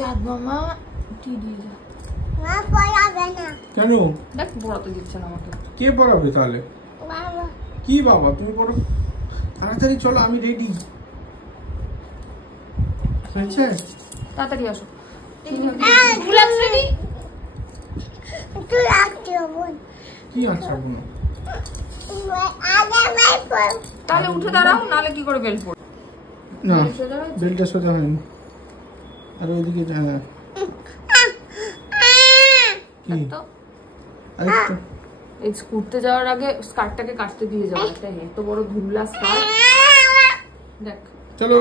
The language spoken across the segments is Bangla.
চাঁদ মামা টি দিয়ে যা। মা পড়াবে না কেন? দেখ পড়াতে দিচ্ছে না আমাকে। কে পড়াবে তাহলে? বাবা। কি বাবা? তুমি পড়ো তাড়াতাড়ি, চলো আমি রেডি। হয়েছে? তাড়াতাড়ি আসো। তুই আসতে বোন। কি আচ্ছা কোনো? আগে মাই পড়। তাহলে উঠে দাঁড়াও, নালে কি করে বেল পড়? না, সোজা হয়েছে? বেলটা সোজা হয়নি। আর ওইদিকে হ্যাঁ। কি? তো আরেকটু। এই ঘুরতে যাওয়ার আগে স্কার্টটাকে কাটতে দিয়ে যাও। একটা এত বড় ধুমলা স্কার্ট। দেখ চলো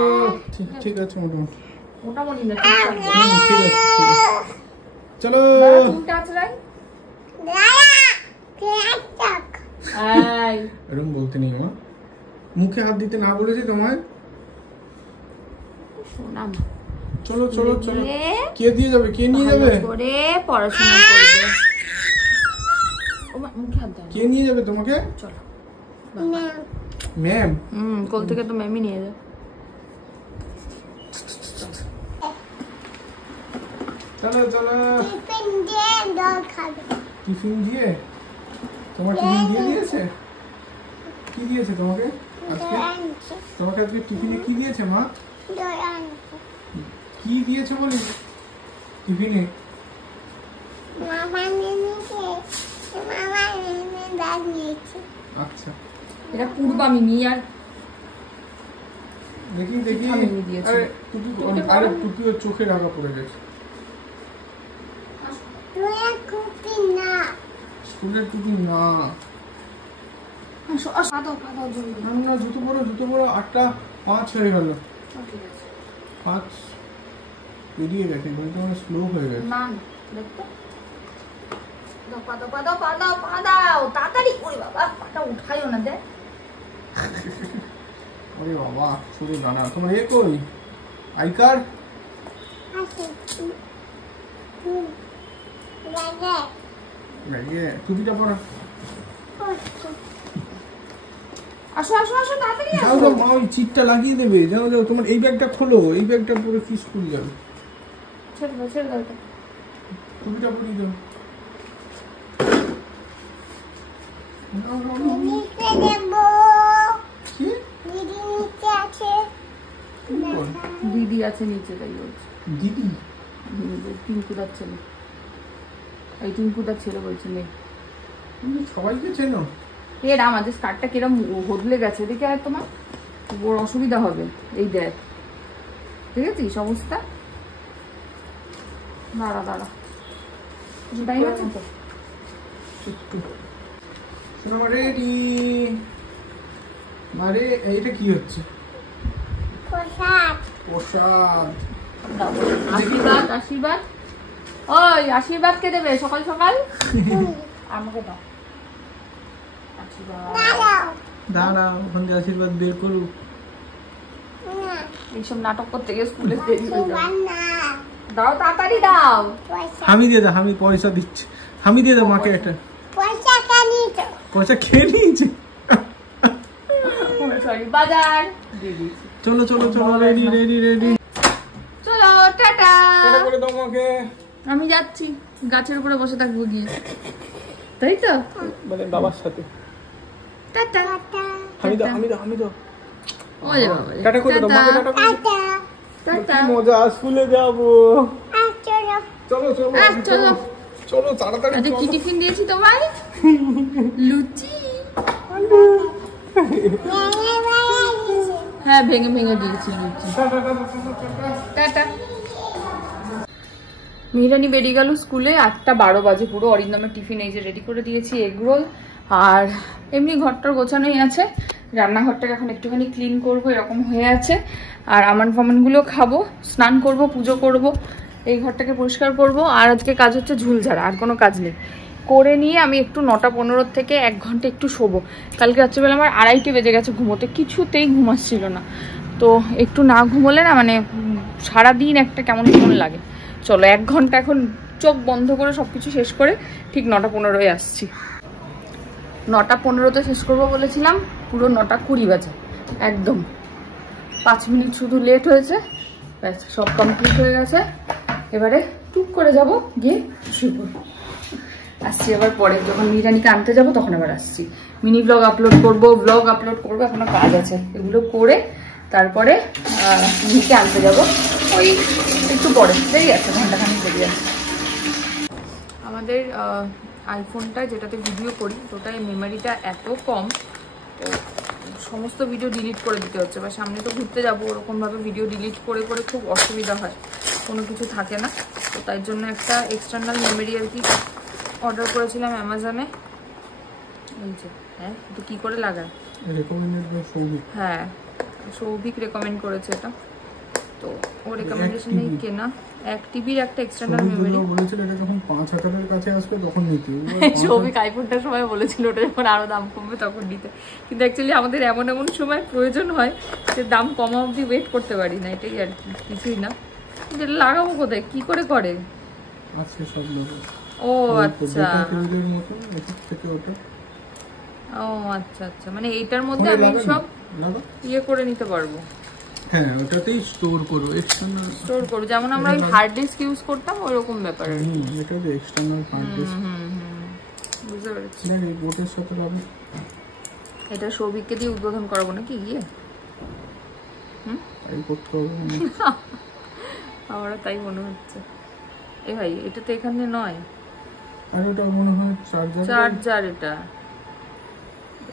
ঠিক আছে মোটামুটি। মোটামুটি না, ঠিক আছে। ঠিক আছে চলো। চুলটা আঁচড়াই। এই এরকম বলতে নেই মা, মুখে হাত দিতে না বলেছি তোমায়? শোনা মা, চলো চলো চলো। দিয়ে কে দিয়ে যাবে? কে নিয়ে যাবে? ভালো করে পড়াশোনা করবে। ও মা, মুখে হাত দাও। কে নিয়ে যাবে তোমাকে? চলো। ম্যাম? কোল থেকে তো ম্যামই নিয়ে যাও। চলো চলো। টিফিন দিয়ে দল খাবে। টিফিন দিয়ে? তোমার টিফিন দিয়ে দিয়েছে? কি দিয়েছে তোমাকে আজকে? তোমাকে আজকে টিফিনে কি দিয়েছে মা? কি দিয়েছে বলি টিফিনে? মামা নিয়েছে, মামা নিয়ে ব্যাগ নিয়েছে। আচ্ছা এটা পূর্বা মিনি। আর দেখি দেখি। আমি দিয়েছি। আরে টুপিও চোখে রাখা পড়ে গেছে। তুই কুপি না। স্কুলের টুপি না। আসো আসো, পাদাও জলদি। না না, জুতো পরো 8:05 হয়ে গেল। ঠিক আছে। 5 পেরিয়ে গেছে, ঘড়িটা মানে স্লো হয়ে গেছে। না না, দেখো পাদাও তাড়াতাড়ি করে। বাবা পাটা উঠাইও না। দেখ আরে বাবা শুরু জানা। তোমার এ কই? I card? আসে। লাগে। লাগে। টুপিটা পরা। আসো আসো আসো, তাড়াতাড়ি যাও আসো। যাও মা, ওই চিটটা লাগিয়ে দেবে। যাও যাও, তোমার এই ব্যাগটা খোলো। এই ব্যাগটা পরে কি স্কুল যাবে? ছেড়ে দাও এটা। টুপিটা পরিয়ে দাও। নিচে দেবো। কি? দিদি নিচে আছে। বল। দিদি আছে নিচে, তাই বলছে। দিদি? টিঙ্কুদার ছেলে। এই টিঙ্কুদার ছেলে বলছে নেই। তুমি সবাইকে চেনো? এর আমাদের স্কার্টটা কিরম বদলে গেছে। দেখে আর তোমার বড় অসুবিধা হবে। এই দেখ, দেখেছিস অবস্থা? দাঁড়া টাইম আছে তো? শোনো রেডি। মারে এইটা কি হচ্ছে? প্রসাদ। প্রসাদ। আশীর্বাদ। ওই আশীর্বাদ কে দেবে সকাল সকাল? আমাকে দাও আশীর্বাদ। দাঁড়া, ওখান থেকে আশীর্বাদ বের করু। এইসব নাটক করতে গিয়ে স্কুলে দেরি হয়ে যাবে। না। দাও তাড়াতাড়ি দাও। পয়সা। আমি দিয়ে দাও, আমি পয়সা দিচ্ছি। আমি দিয়ে দাও মাকে একটা। পয়সা কানি তো। পয়সা খেয়ে নিয়েছে। সরি, বাজার দিয়ে দিয়েছি। চলো চলো চলো, রেডি রেডি রেডি। চলো টাটা। টাটা করে দাও মাকে। আমি যাচ্ছি, গাছের উপরে বসে থাকবো গিয়ে, তাই তো? মানে বাবার সাথে। টাটা। আমি দাও আমি দাও আমি দাও। ওরে বাবা, টাটা করে দাও মাকে, টাটা করে দাও। টাটা। টাটা। কি মজা, স্কুলে যাবো। চলো। চলো চলো চলো। চলো তাড়াতাড়ি। আজকে কি টিফিন দিয়েছি তোমায়? লুচি। হ্যাঁ, ভেঙে দিয়েছি লুচি। টাটা। মিহিরানি বেরিয়ে গেল স্কুলে। 8:12 বাজে পুরো। অরিন্দমের টিফিন এই যে রেডি করে দিয়েছি, এগরোল। আর এমনি ঘরটার গোছানোই আছে। রান্নাঘরটাকে এখন একটুখানি ক্লিন করব, এরকম হয়ে আছে। আর আমন্ড খাবো, স্নান করব, পুজো করব, এই ঘরটাকে পরিষ্কার করব। আর আজকে কাজ হচ্ছে ঝুল ঝাড়া, আর কোনো কাজ নেই। করে নিয়ে আমি একটু 9:15 থেকে 1 ঘন্টা একটু শোবো। কালকে রাত্রিবেলা আমার 2:30 বেজে গেছে ঘুমোতে, কিছুতেই ঘুমাচ্ছিল না। তো একটু না ঘুমোলে না, মানে সারাদিন একটা কেমন লাগে। চলো 1 ঘন্টা এখন চোখ বন্ধ করে সবকিছু শেষ করে ঠিক 9:15 আসছি। 9:15 শেষ করবো বলেছিলাম, পুরো 9:20 বাজে একদম। 5 মিনিট শুধু লেট হয়েছে, ব্যাস সব কমপ্লিট হয়ে গেছে। এবারে টুক করে যাব, গিয়ে শুবো। আসছি আবার পরে, যখন মিহিরানিকে আনতে যাব তখন আবার আসছি। মিনি ব্লগ আপলোড করব, ব্লগ আপলোড করবো, এখনো কাজ আছে, এগুলো করে তারপরে মিহিকে আনতে যাব। ওই একটু পরে, দেরি আছে, ঘন্টাখানিক দেরি আছে। আমাদের আইফোনটা যেটাতে ভিডিও করি ওটাই মেমোরিটা এত কম, তো সমস্ত ভিডিও ডিলিট করে দিতে হচ্ছে। বা সামনে তো ঘুরতে যাবো, ওরকমভাবে ভিডিও ডিলিট করে করে খুব অসুবিধা হয়, কোনো কিছু থাকে না। তো তাই জন্য একটা এক্সটার্নাল মেমোরি আর কি অর্ডার করেছিলাম অ্যামাজনে। হ্যাঁ, তো কি করে লাগায়? হ্যাঁ, সৌভিক রেকমেন্ড করেছে এটা, তো ও রেকমেন্ডেশনেই কেনা। 1 টিবির একটা এক্সটার্নাল মেমোরি বলেছিল, এটা যখন 5,000 এর কাছে আসবে তখন নিতে। সৌভিক আইফোনটার সময় বলেছিল ওটা যখন আরো দাম কমবে তখন নিতে, কিন্তু অ্যাকচুয়ালি আমাদের এমন এমন সময় প্রয়োজন হয় যে দাম কমা অবধি ওয়েট করতে পারি না, এটাই আর কি, কিছুই না। কিন্তু এটা লাগাবো কোথায়, কি করে করে? আজকে সব লাগাবো। ও আচ্ছা, ও আচ্ছা আচ্ছা, মানে এইটার মধ্যে আমি সব ইয়ে করে নিতে পারবো। হ্যাঁ, ওটাতেই স্টোর করো, এক্সটার্নাল স্টোর করো, যেমন আমরা ওই হার্ড ডিস্ক ইউজ করতাম ওইরকম ব্যাপার। এটা যে এক্সটার্নাল হার্ড ডিস্ক, বুঝতে পেরেছি। না এই বোর্ডের সাথে পাবে। এটা সৌভিককে দিয়ে উদ্বোধন করাবো নাকি গিয়ে? তাই করতে হবে। আমারও তাই মনে হচ্ছে। এ ভাই, এটা তো এখানে নয়, আর ওটা মনে হয় চার্জার।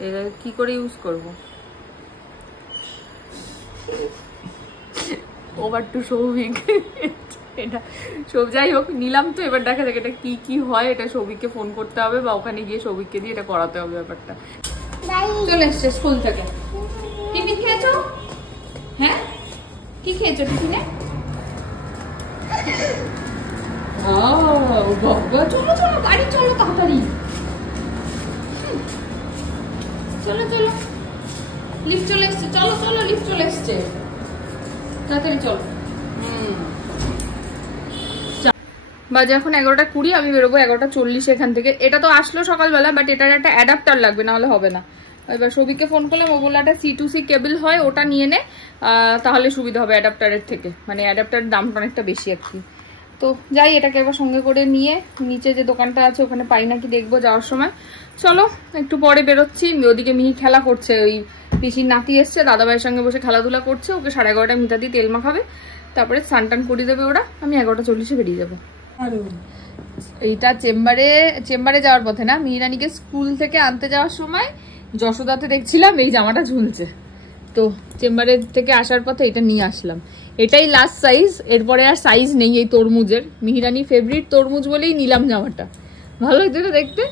এটা কি করে ইউজ করব? Over to Souvik. এটা সব যাই হোক, নিলাম তো, এবার দেখা যাক এটা কি কি হয়। এটা সৌভিককে ফোন করতে হবে বা ওখানে গিয়ে সৌভিককে দিয়ে এটা করাতে হবে ব্যাপারটা। চলে এসছে স্কুল থেকে। টিফিন খেয়েছো? হ্যাঁ, কি খেয়েছো টিফিনে? চলো চলো, গাড়ি চলো তাড়াতাড়ি, চলো চলো, লিফট চলে এসছে, চলো চলো, লিফট চলে এসছে, তাড়াতাড়ি চলো। বাজে এখন 11:20, আমি বেরোবো 11:40 এখান থেকে। এটা তো আসলো সকালবেলা, বাট এটার একটা অ্যাডাপ্টার লাগবে, না হলে হবে না। এবার সবিককে ফোন করলাম, ও বললো একটা C2C কেবল হয়, ওটা নিয়ে নে, তাহলে সুবিধা হবে অ্যাডাপ্টারের থেকে। মানে অ্যাডাপ্টারের দামটা অনেকটা বেশি আর কি। তো যাই, এটাকে একবার সঙ্গে করে নিয়ে নিচে যে দোকানটা আছে ওখানে পাই নাকি দেখবো যাওয়ার সময়। চলো একটু পরে বেরোচ্ছি। ওদিকে মিহি খেলা করছে, ওই পিসির নাতি এসছে, দাদাভাইয়ের সঙ্গে বসে খেলাধুলা করছে। ওকে 11:30 মিতা দিয়ে তেল মাখাবে, তারপরে স্নান করিয়ে দেবে ওরা। আমি 11:40 বেরিয়ে যাবো। এইটা চেম্বারে যাওয়ার পথে না, মিহিরানিকে স্কুল থেকে আনতে যাওয়ার সময় যশোদাতে দেখছিলাম এই জামাটা ঝুলছে, তো চেম্বারের থেকে আসার পথে এটা নিয়ে আসলাম। এটাই লাস্ট সাইজ, এরপরে আর সাইজ নেই এই তরমুজের। মিহিরানি ফেভারিট তরমুজ বলেই নিলাম জামাটা। ভালো হয়েছে না দেখতে,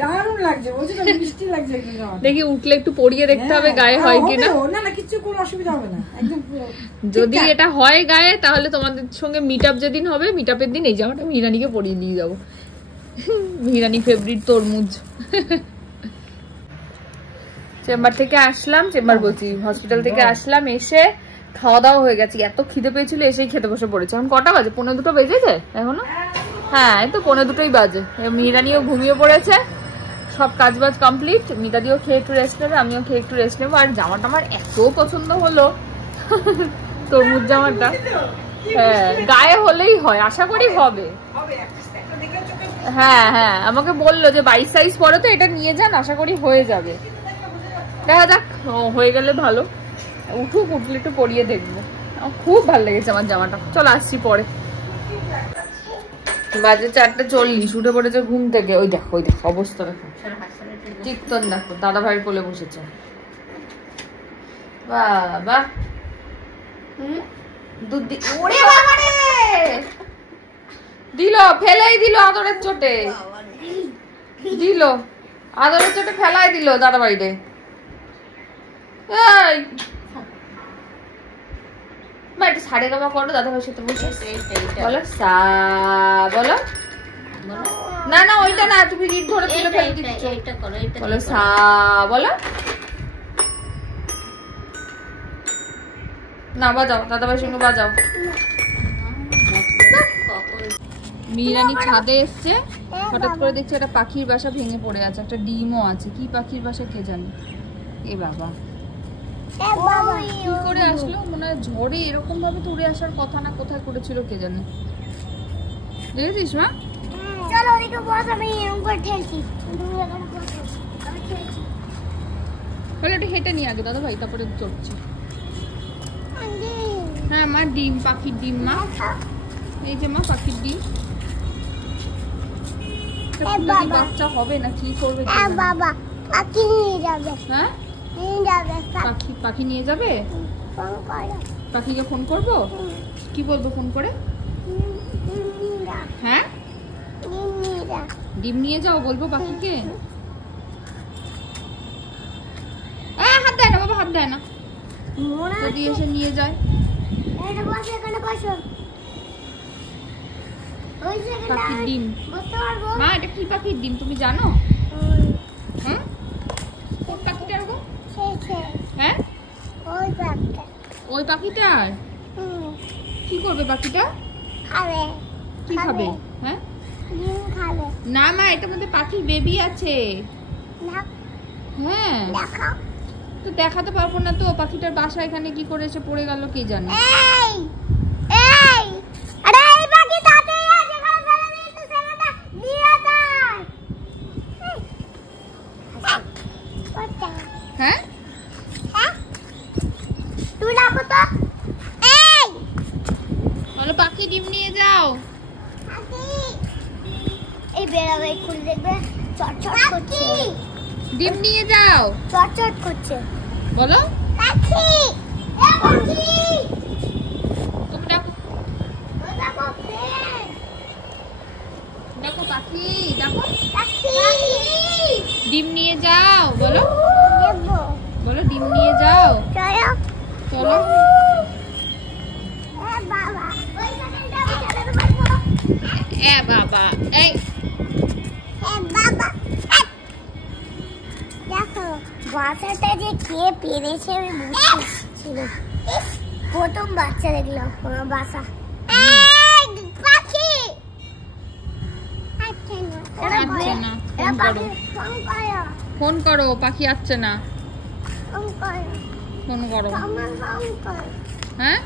দারুণ লাগছে, বলছি তো মিষ্টি লাগছে একদম জামাটা। দেখি উঠলে একটু পরিয়ে দেখতে হবে গায়ে হয় কিনা। না না, কিছু কোনো অসুবিধা হবে না, একদম। যদি এটা হয় গায়ে, তাহলে তোমাদের সঙ্গে মিট আপ যেদিন হবে, মিট আপের দিন এই জামাটা মিহিরানিকে পরিয়ে নিয়ে যাবো। মিহিরানি ফেভারিট তরমুজ। চেম্বার থেকে আসলাম, চেম্বার বলছি হসপিটাল থেকে আসলাম, এসে খাওয়া দাওয়া হয়ে গেছে। এত খিদে পেয়েছিল, এসেই খেতে বসে পড়েছে। এখন কটা বাজে? 1:45 বেজেছে এখনো। হ্যাঁ, এই তো 1:45 বাজে। মিহিরানিও ঘুমিয়ে পড়েছে, সব কাজ বাজ কমপ্লিট। মিতাদিও খেয়ে একটু রেস্ট নেবে, আমিও খেয়ে একটু রেস্ট নেবো। আর জামাটা আমার এত পছন্দ হলো, তরমুজ জামাটা। হ্যাঁ, গায়ে হলেই হয়, আশা করি হবে। হ্যাঁ হ্যাঁ, আমাকে বললো যে 22 সাইজ পরে, তো এটা নিয়ে যান, আশা করি হয়ে যাবে। দেখা যাক, হয়ে গেলে ভালো। উঠুক, উঠলে একটু পরিয়ে দেখবো। খুব ভালো লেগেছে আমার জামাটা। চলো আসছি পরে। বাজে 4:40, উঠে পড়েছে ঘুম থেকে। ওই দেখো অবস্থা দেখো, চিত্তন দেখো, দাদা ভাইয়ের কোলে বসেছে। বাবা, দুধ দিল, ফেলাই দিল আদরের চোটে, দিল আদরের চোটে, ফেলাই দিল দাদা ভাইরে। একটু সাড়ে গামা করো দাদা ভাইয়ের সাথে বসে, বলো সা, বলো না না ওইটা না, তুমি রিড ধরে তুলে ফেলে দিচ্ছ। বলো সা, বলো না, বাজাও দাদা ভাইয়ের সঙ্গে বাজাও। মিহিরানি ছাদে এসছে, হঠাৎ করে দেখছে একটা পাখির বাসা ভেঙে পড়ে আছে, একটা ডিমও আছে। কি পাখির বাসা কে জানে। এ বাবা, কি করে আসলো? মনে হয় ঝড়ে এরকম ভাবে তো উড়ে আসার কথা না, কোথায় করেছিল কে জানে। দেখেছিস মা? চলো ওদিকে বস, আমি এরকম করে ঠেলছি। তুমি এখানে বসো, আমি ঠেলছি। বলে ওটা হেঁটে নিয়ে আগে দাদা ভাই, তারপরে চড়ছি। আন্টি, হ্যাঁ মা, ডিম, পাখির ডিম মা। এই যে মা পাখির ডিম। বাচ্চা হবে না কি করবে? বাবা পাখি নিয়ে যাবে। হ্যাঁ নিয়ে যাবে। পাখি নিয়ে যাবে। ফোন করো। পাখিকে ফোন করবো? কি বলবো ফোন করে? হ্যাঁ ডিম নিয়ে যাও বলবো পাখিকে। হাত দেয় না বাবা, হাত দেয় না। যদি এসে নিয়ে যায়। পাখির ডিম মা, এটা কি পাখির ডিম তুমি জানো? হ্যাঁ কোন পাখিটার গো? হ্যাঁ ওই পাখিটার কি করবে পাখিটা? খাবে। কি খাবে? হ্যাঁ ডিম খাবে। না মা, এটার মধ্যে পাখির বেবি আছে। হ্যাঁ দেখাও। তো দেখাতে পারবো না তো, পাখিটার বাসা এখানে কি করে এসে পড়ে গেল কে জানে। এই এই আরে এই পাখি তাড়াতাড়ি আয়, যেখানে ফেলে দিয়েছিস সেখানটা নিয়ে আয়। ওটা হ্যাঁ হ্যাঁ তুই ডাকো তো। এই বলো পাখি ডিম নিয়ে যাও। পাখি এই বেড়াবে, খুলে দেখবে চটচট করছে। ডিম নিয়ে যাও চটচট করছে। বলো পাখি এ পাখি তুমি ডাকো, ওই দেখো ফ্রেন্ড। ডাকো পাখি, ডাকো। পাখি ডিম নিয়ে যাও বলো, দেবো। বলো ডিম নিয়ে যাও। চলো চলো এ বাবা ওই সেকেন্ডটা আমি চালাতে পারবো। এ বাবা এই এ বাবা দেখো বাচ্চাটা যে কে পেরেছে আমি বুঝতে পারছি না। প্রথম বাচ্চা দেখলাম আমার বাসা। পাখি আচ্ছা না, আসছে না, ফোন করো। পাখি আসছে না, ফোন করো। হ্যাঁ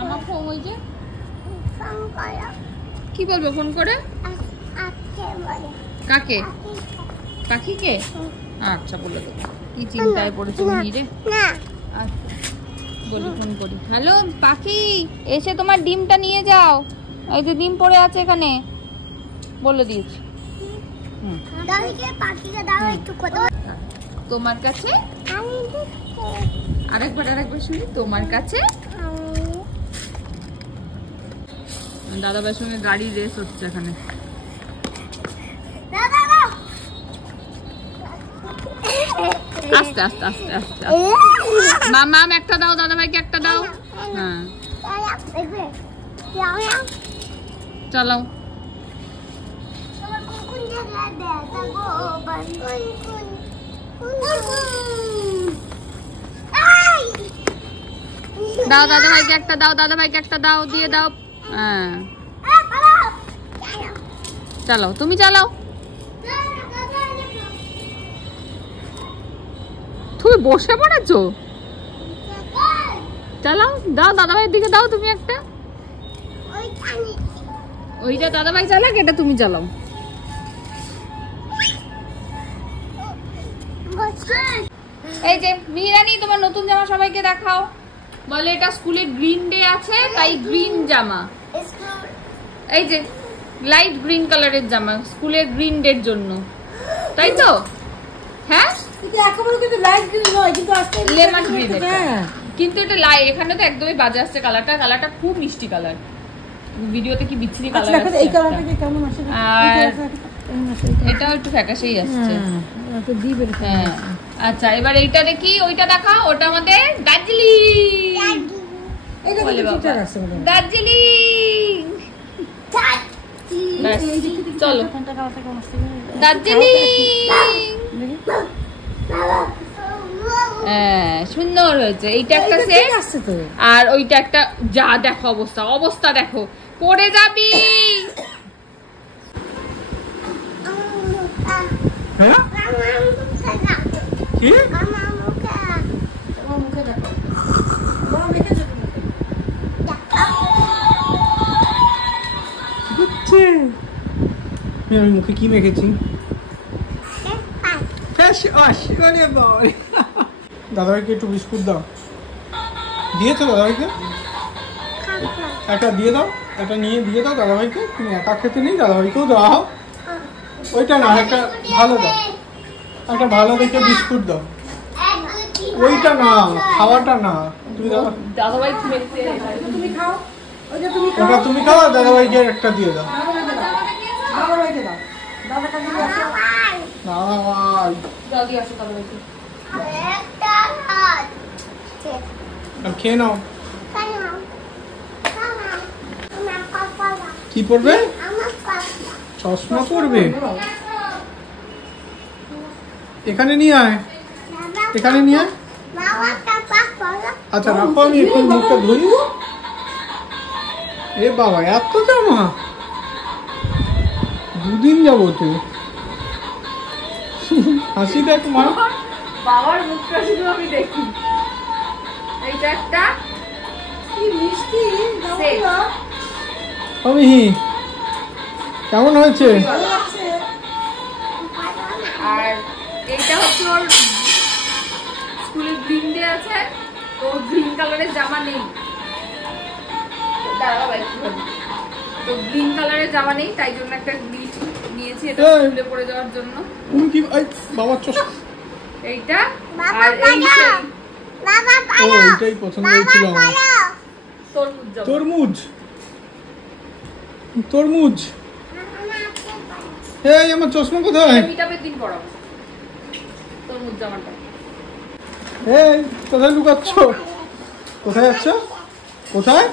আমার ফোন, ওই যে কি বলবো ফোন করে? কাকে? পাখিকে? আচ্ছা বলে দেবো। কি চিন্তায় পড়েছে রে। আচ্ছা বলি, ফোন করি। হ্যালো পাখি, এসে তোমার ডিমটা নিয়ে যাও। এই যে ডিম পড়ে আছে এখানে, বলে দিয়েছি। তোমার কাছে আরেকবার শুনি। তোমার কাছে দাদা ভাইয়ের সঙ্গে গাড়ি রেস হচ্ছে এখানে। আস্তে আস্তে আস্তে আস্তে মাম একটা দাও, দাদা ভাইকে একটা দাও। হ্যাঁ চালাও। দাও দাদা ভাইকে একটা দাও, দাদা ভাইকে একটা দাও, দিয়ে দাও। হ্যাঁ চালাও, তুমি চালাও। তুমি বসে পড়েছো, চালাও। দাও দাদা ভাইয়ের দিকে দাও তুমি একটা। ওইটা দাদা ভাই চালাক, এটা তুমি চালাও। এই যে মিহিরানি, তোমার নতুন জামা সবাইকে দেখাও। বলে এটা স্কুলে গ্রিন ডে আছে, তাই গ্রিন জামা। এই যে লাইট গ্রিন কালারের জামা, স্কুলের গ্রিন ডের জন্য, তাই তো? হ্যাঁ লেমন গ্রিন, কিন্তু এটা এখানে তো একদমই বাজে আসছে কালারটা। কালারটা খুব মিষ্টি কালার, ভিডিওতে কি বিচ্ছিরি কালার আসছে। আর এটাও একটু ফ্যাকাশেই আসছে। হ্যাঁ আচ্ছা, এবার এইটা দেখি, ওইটা দেখাও। ওটা আমাদের দার্জিলিং। দার্জিলিং চলো, দার্জিলিং। হ্যাঁ সুন্দর হয়েছে। এইটা একটা সেট, আর ওইটা একটা। যা দেখো অবস্থা, অবস্থা দেখো, পড়ে যাবি। হয়েছে? আমি মুখে কি মেখেছি? দাদাভাইকে একটু বিস্কুট দাও। দিয়েছো দাদাভাইকে? একটা দিয়ে দাও, একটা নিয়ে দিয়ে দাও দাদাভাইকে। তুমি একা খেতে নেই, দাদাভাইকেও দাও। ওইটা না, একটা ভালো দাও, একটা ভালো দেখে বিস্কুট দাও। ওইটা না, খাওয়াটা না, তুমি দাও। দাদাভাই তুমি খাও, ওই যে তুমি ওটা তুমি খাও, আর দাদাভাইকে একটা দিয়ে দাও। দাদাভাইকে দাও, দাদাকে দিয়ে আসো। দাদাভাই দাও দিয়ে আসো দাদাভাইকে। আর খেয়ে নাও। কি পড়বে? চশমা পড়বে? এখানে নিয়ে আয়, এখানে নিয়ে আয়। আচ্ছা রাখো, আমি এখন মুখটা ধুই। এ বাবা, এত জামা, দুদিন যাবো তো। হাসি দেখ মা। বাবার মুখটা শুধু আমি দেখি। এইটা একটা কি মিষ্টি সেট। আমি কেমন হয়েছে? ভালো লাগছে। আর এইটা হচ্ছে ওর স্কুলে গ্রিন ডে আছে, তো ওর গ্রিন কালারের জামা নেই। দাঁড়াও একটুখানি। তো গ্রিন কালারের জামা নেই, তাই জন্য একটা গ্রিন নিয়েছি, এটা এই। স্কুলে পরে যাওয়ার জন্য। তুমি কি বাবার চশমা? এইটা আর এই ও, এইটাই পছন্দ হয়েছিল আমার। তরমুজ জামা। তরমুজ, তরমুজ। এই আমার চশমা কোথায়? মিটআপের দিন পরাবো তরমুজ জামাটা। এই কোথায় লুকাচ্ছ? কোথায় যাচ্ছ? কোথায়?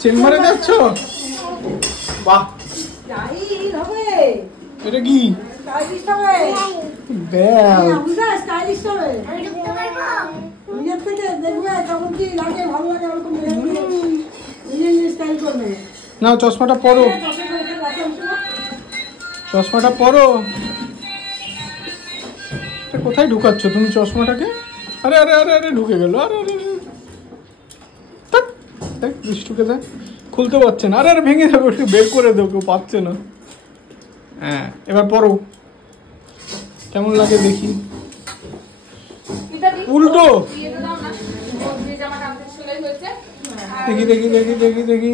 চেম্বারে যাচ্ছ? বাহ, স্টাইল হবে, এটা কি? স্টাইলিশ হবে। ব্যাগ। বুঝা স্টাইলিশ হবে। নিজের থেকে দেখবে কেমন কি লাগে, ভালো লাগে, ওরকম নিজে নিজে স্টাইল করবে। নাও চশমাটা পরো, চশমাটা পরো। এটা কোথায় ঢুকাচ্ছ তুমি চশমাটাকে? আরে আরে আরে আরে ঢুকে গেল। আরে আরে আরে। ধ্যাৎ, দেখ দুষ্টুকে দেখ, খুলতে পারছে না। আরে আরে ভেঙে যাবে, একটু বের করে দেও, কেউ পাচ্ছে না। হ্যাঁ, এবার পরো, কেমন লাগে দেখি। এটা দিই। উল্টো দিয়ে দাও না, ওর যে জামাটা আমাদের সেলাই হয়েছে। দেখি দেখি দেখি দেখি দেখি।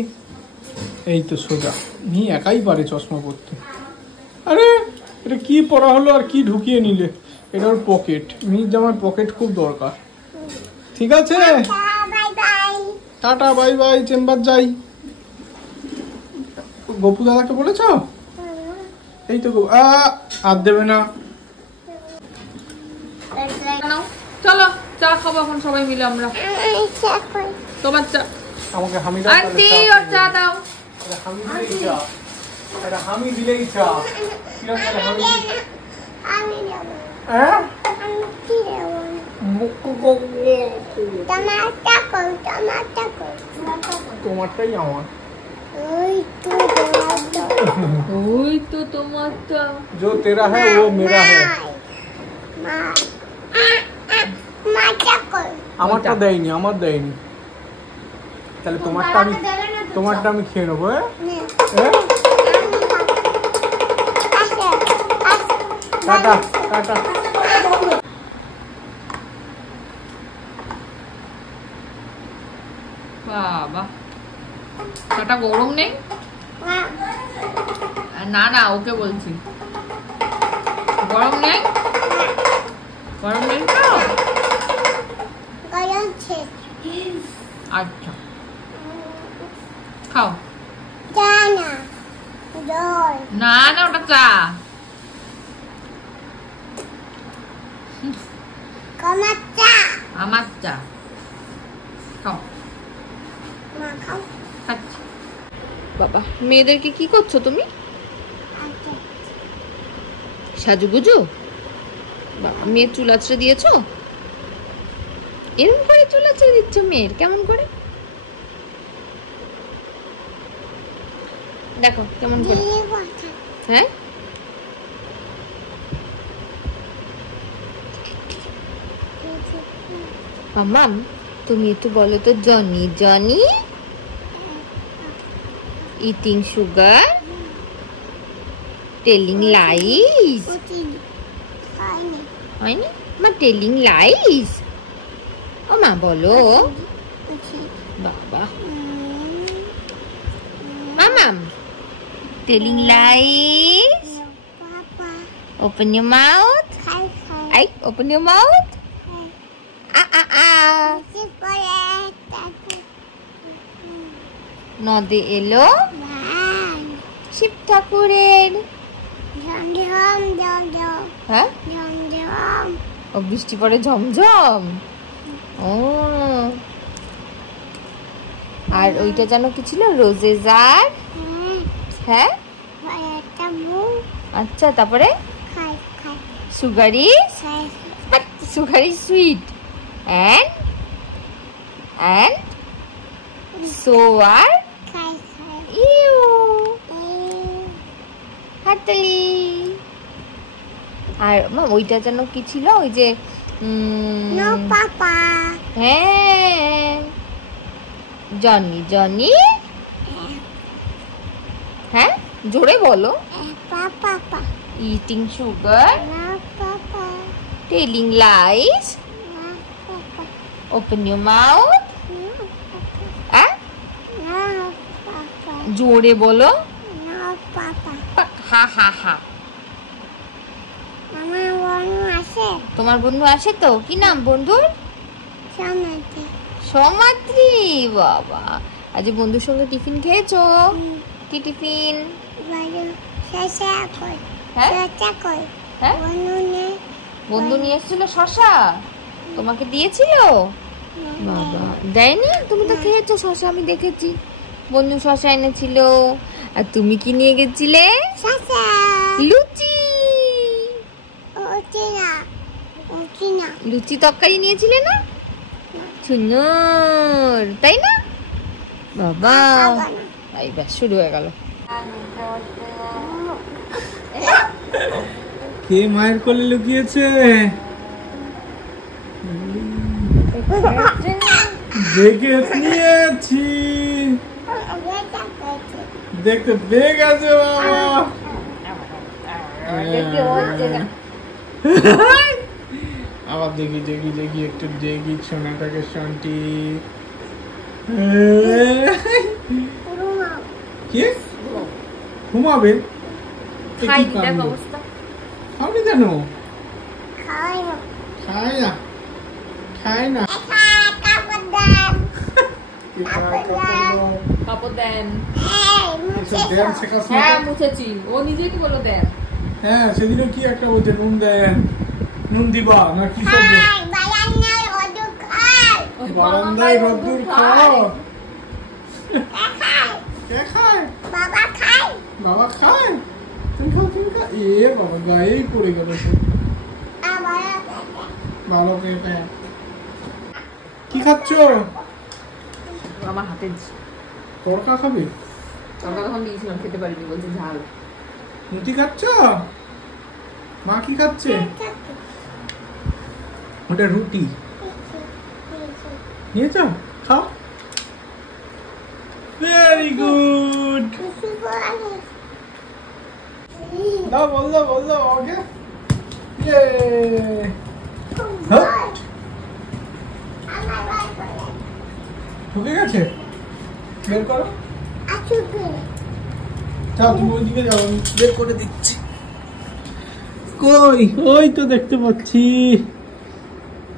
এই তো সোজা, মি একাই পারে চশমা পরতে। আরে এটা কি পরা হলো আর কি ঢুকিয়ে নিলে? এটা ওর পকেট, মির জামার পকেট খুব দরকার। ঠিক আছে, টাটা বাই বাই, চেম্বার যাই। গপু দাদাকে বলেছ? এই তো আর দেবে না। নাও, চলো চা খাবো এখন সবাই মিলে আমরা। তোমার চা। আমাকে হামি দাও। আন্টি ওর চা দাও। হামি দিলেই চা, এটা হামি দিলেই চা। হ্যাঁ, তোমারটাই আমার। ওই তো তোমারটা। जो तेरा है वो मेरा है। আমারটা দেয়নি, আমার দেয়নি। তাহলে তোমারটা আমি খেয়ে নেবো। Tata tata. বাবা, চাটা গরম নেই? না না, ওকে বলছি গরম নেই। গরম নেই তো? আচ্ছা খাও। না না, ওটা চা। আমার চা খাও। আচ্ছা বাবা, মেয়েদেরকে কি করছো তুমি? সাজুগুজু? বাবা, মেয়ের চুল আঁচড়ে দিয়েছো? এরকম করে চুল আঁচড়ে দিচ্ছ মেয়ের? কেমন করে দেখো, কেমন করে? হ্যাঁ, মাম্মাম তুমি একটু বলো তো, Johnny Johnny eating sugar. Telling lines হয়নি হয়নি মা, টেলিং লাইস। ও মা বলো বাবা। মামাম, telling lines. Papa Open your mouth. খাই খাই Ay, open your mouth. কি করে তাতে নদে এলো ভাই শিব ঠাকুরের। ঝমঝম ঝমঝম হ্যাঁ, ঝমঝম ও বৃষ্টি পড়ে ঝমঝম। ও, আর ওইটা যেন কি ছিল, রোজেস আর হ্যাঁ, একটা মুখ আচ্ছা, তারপরে খাই খাই সুগারি, খাই sugary sweet and so are খাই খাই ইউ হাততালি। আর মা ওইটা যেন কি ছিল, ওই যে নো পাপা হ্যাঁ, জনি জনি। হ্যাঁ, জোরে বলো। Papa eating sugar, no papa telling lies, no papa open your mouth. No papa জোরে বলো। No papa ha ha ha. আমার বন্ধু আছে তোমার বন্ধু আসে তো? কি নাম বন্ধুর? সমাধি সমাদ্রি। বাবা, আজ বন্ধুর সঙ্গে টিফিন খেয়েছো? কি টিফিন? বাড়ি শেষে কই হ্যাঁ শেষে কই হ্যাঁ, বন্ধু নেই বন্ধু নিয়ে এসেছিল শশা, তোমাকে দিয়েছিল? বাবা দেয়নি? তুমি তো খেয়েছো শশা, আমি দেখেছি। বন্ধু শশা এনেছিল। আর তুমি কি নিয়ে গেছিলে? শেষে লুচি। ওটি না লুচি তরকারি নিয়েছিলে না? সুন্দর, তাই না? বাবা, এই ব্যাস শুরু হয়ে গেল। কে মায়ের কোলে লুকিয়েছে? দেখে নিয়েছি, দেখতে পেয়ে গেছে বাবা। আবার দেখি দেখি দেখি একটু দেখি সোনাটাকে, শান্তি। কে ঘুমাবে? খাওনি কেন? খাই না, খাই না। কাপড় দেন। দেন শেখাস না? হ্যাঁ মুছেছি, ও নিজেই তো বললো দেন। হ্যাঁ, সেদিনও কি একটা বলছে, নুন দেন, নুন দিবা না কি সব? বারান্দায় রোদ্দুর খাও। কে খায়? বাবা খাই বাবা খায়। তুমি খাও, তুমি খাও। এ বাবা, গায়েই পড়ে গেল তো। ভালো পেটে। কি খাচ্ছ? আমার হাতে তরকা খাবে? তরকা তখন দিয়েছিলাম, খেতে পারিনি, বলছে ঝাল। রুটি খাচ্ছ? মা কি খাচ্ছে? ওটা রুটি নিয়েছ, খাও। Very good. দাও, বল দাও, বল দাও ওকে। ঢুকে গেছে, বের করো। যাও, তুমি ওইদিকে যাও, আমি বের করে দিচ্ছি। কই, ওই তো দেখতে পাচ্ছি।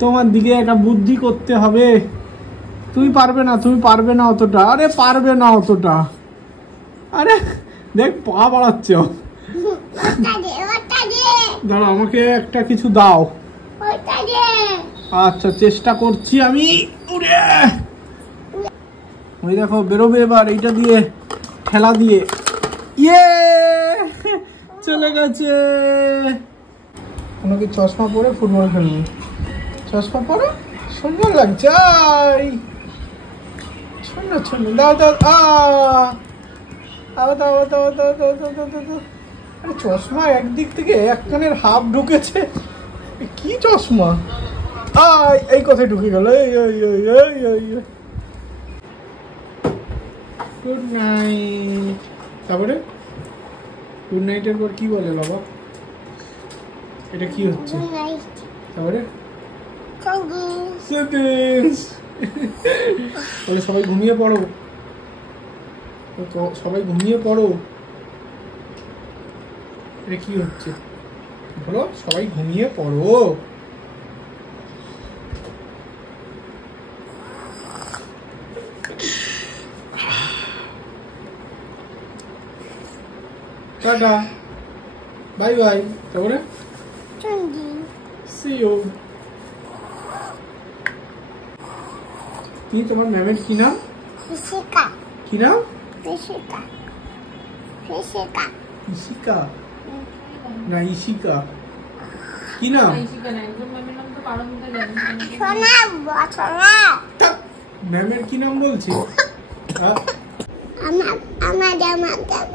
তোমার দিকে একটা বুদ্ধি করতে হবে। তুমি পারবে না, তুমি পারবে না অতটা। আরে পারবে না অতটা। আরে দেখ, পা বাড়াচ্ছে। দাঁড়াও, আমাকে একটা কিছু দাও। আচ্ছা, চেষ্টা করছি আমি। ওই দেখো, বেরোবে এবার এইটা দিয়ে, খেলা দিয়ে। ইয়ে, চলে গেছে। কোনো কি চশমা পরে ফুটবল খেলবো? চশমা পরে সুন্দর লাগছে। সুন্দর সুন্দর, দাও দাও। দাও দাও দাও দাও দাও দাও দাও দাও। আরে চশমা একদিক থেকে এক কানের হাফ ঢুকেছে। কি চশমা? এই কথায় ঢুকে গেল। Good night. তারপরে গুড নাইটের পর কি বলে বাবা? এটা কি হচ্ছে? গুড নাইট তারপরে সেকেন্ডস বলে সবাই ঘুমিয়ে পড়ো, সবাই ঘুমিয়ে পড়ো। এটা কি হচ্ছে বলো? সবাই ঘুমিয়ে পড়ো। Tata, bye bye. তারপরে সি ইউ। কি তোমার ম্যামের কি নাম? ফিসিকা। কি নাম? ফিসিকা। ফিসিকা। ইশিকা না ইশিকা? কি নাম? সোনা সোনা। ম্যামের কি নাম বলছি? আমার জামা দেব।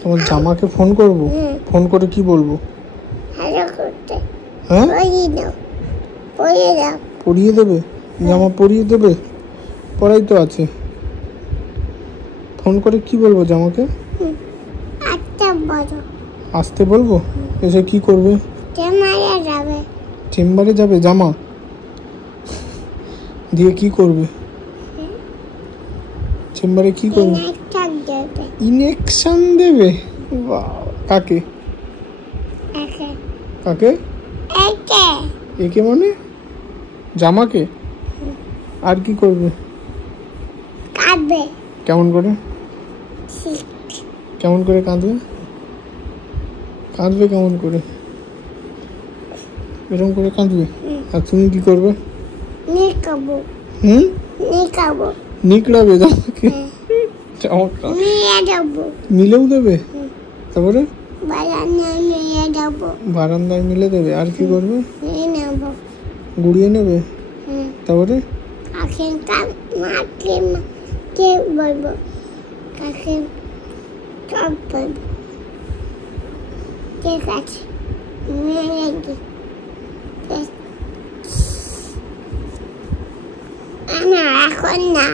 তোমার জামাকে ফোন করব? ফোন করে কি বলবো? হ্যালো করতে। হ্যাঁ পরিয়ে দাও, পরিয়ে দাও। পরিয়ে দেবে? জামা পরিয়ে দেবে? পরাই তো আছে। ফোন করে কি বলবো জামাকে? একটা বড় আসতে বলবো? এসে কি করবে? চেম্বারে যাবে। চেম্বারে যাবে? জামা দিয়ে কি করবে? চেম্বারে কি করবে? ইনজেকশন দেবে। ইনজেকশন দেবে? বাহ, কাকে? একে কাকে? একে একে মানে জামাকে? আর কি করবে? কাঁদবে। কেমন করে? কেমন করে কাঁদবে? কাঁদবে কেমন করে? এরকম করে কাঁদবে? আর তুমি কি করবে? নিকাবো। নিকাবো। নিকড়াবে জামাকে? চমৎকার। নিয়ে যাবো। মিলেও দেবে? তারপরে বারান্দায় নিয়ে যাবো। বারান্দায় মিলে দেবে। আর কি করবে? নিয়ে নেবো। গুড়িয়ে নেবে? তারপরে কাকে মাকে কে বলবো? কাকে সব বলবো। ঠিক আছে, নিয়ে রেখে না এখন না।